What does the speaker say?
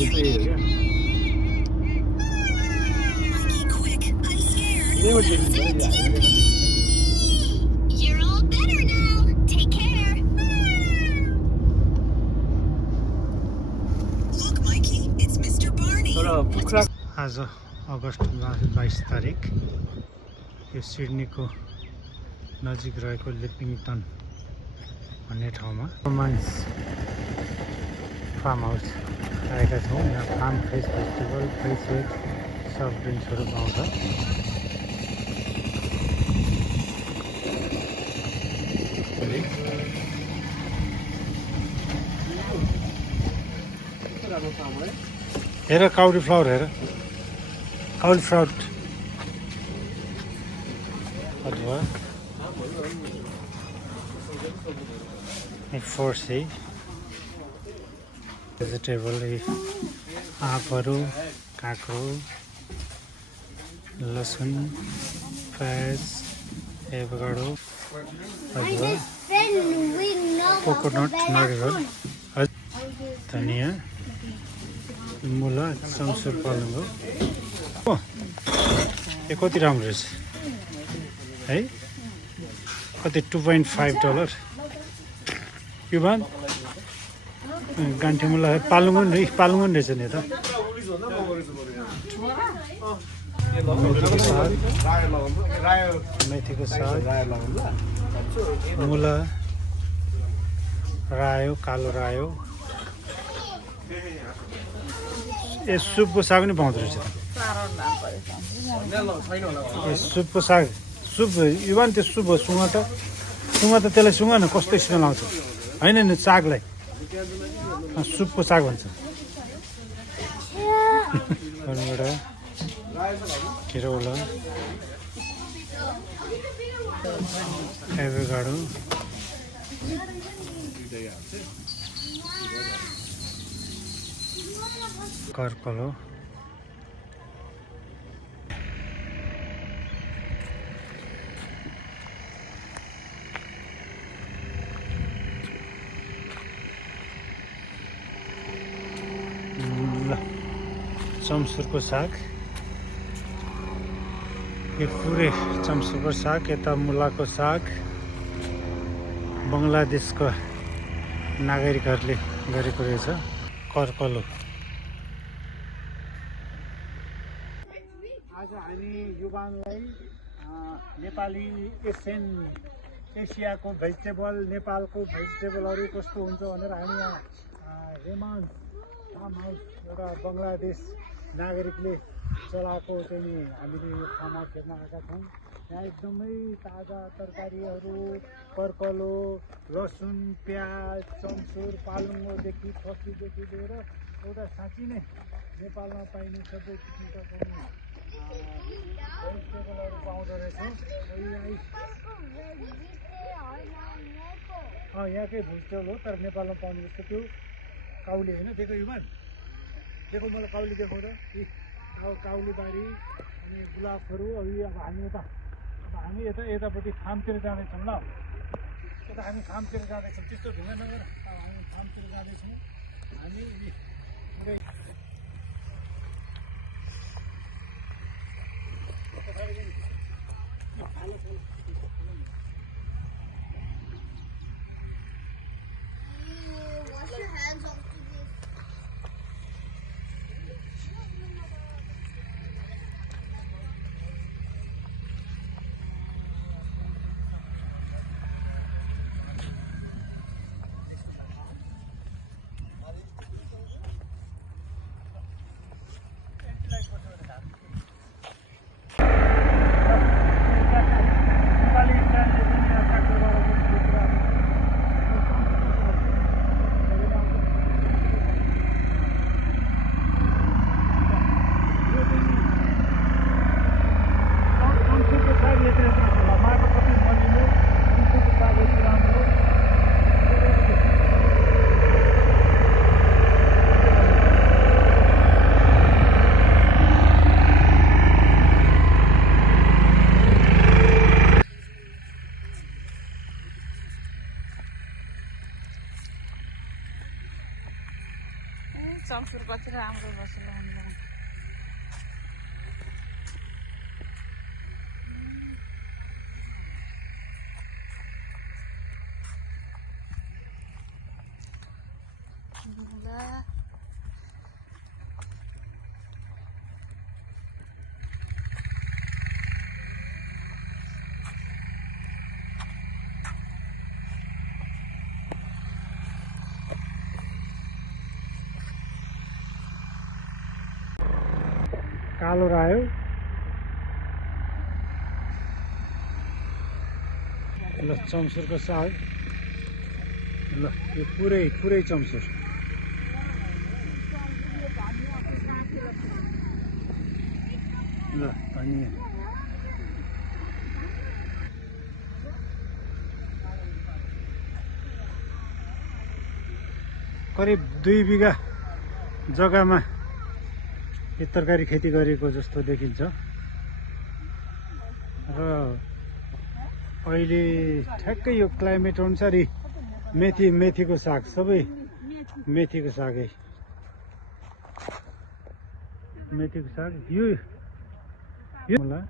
भन्ने चाहिँ यही हो क्या यहीँबाट देखिन्छ यो हाइवेबाट तर पोखरा आज अगस्त 22 तारिक यो सिडनीको नजिक रहेको लिपिङटन भन्ने ठाउँमा रोमान्स फार्म हाउस आएका छौँ। यहाँ farm fresh vegetable fresh veg soft ड्रिङ्क्सहरू पाउँछ। हेर काउलीफ्लावर हेर काउलीफ्लावर अथवा फोर्सी भेजिटेबल आँपहरू काँक्रो लसुन प्याज एभोकाडो अथवा कोकोनट नरिवल धनियाँ मुला चम्सुर पालुङ्गो यो कति राम्रो रहेछ है कति $2.5 यो भन् गान्ठी मुला पालुङ्गो नि रहेछ नि त मेथीको साग मुला रायो कालो रायो ए सुपको साग पनि पाउँदो रहेछ ए सुपको साग सुप इभन त्यो सुप हो सुँगुर त त्यसलाई सुँग न कस्तो स्मेल आउँछ होइन नि सागलाई सुपको साग भन्छ केरौला एभोकाडो कर्कलो ल चम्सुरको साग यो पुरै चम्सुरको साग यता मुलाको साग बङ्गलादेशको नागरिकहरूले गरेको रहेछ कर्कलो आज हामी युवालाई नेपाली एसियाको भेजिटेबल नेपालको भेजिटेबलहरू कस्तो हुन्छ भनेर हामी यहाँ रेमान्स फार्म हाउस एउटा बङ्गलादेश नागरिकले चलाएको चाहिँ नि हामीले यो फार्म हाउस हेर्न आएका छौँ। यहाँ एकदमै ताजा तरकारीहरू कर्कलो लसुन प्याज चम्सुर पालुङ्गोदेखि फर्सीदेखि लिएर एउटा साँच्ची नै नेपालमा पाइने सबै किसिमका भेजिटेबलहरू पाउँदो रहेछौँ। यहाँकै भेजिटेबल हो तर नेपालमा पाउने जस्तो त्यो काउली होइन दिएको युवान दिएको मलाई काउली देखाउँदा काउली बारी अनि गुलाबहरू अब हामी यतापट्टि फार्मतिर जाँदैछौँ ल यता हामी फार्मतिर जाँदैछौँ त्यस्तो ढुङ्गा नगर अब हामी फार्मतिर जाँदैछौँ हामी Wash your hands off to this. चम्सुर कति राम्रो रहेछ ल हामीलाई। कालो रायो ल चम्सुरको साग ल यो पुरै चम्सुर ल धनियाँ करिब 2 बिघा जग्गामा यो तरकारी खेती गरेको जस्तो देखिन्छ र अहिले ठ्याक्कै यो क्लाइमेट अनुसारी मेथीको साग सबै मेथीको सागै मेथीको साग यो होला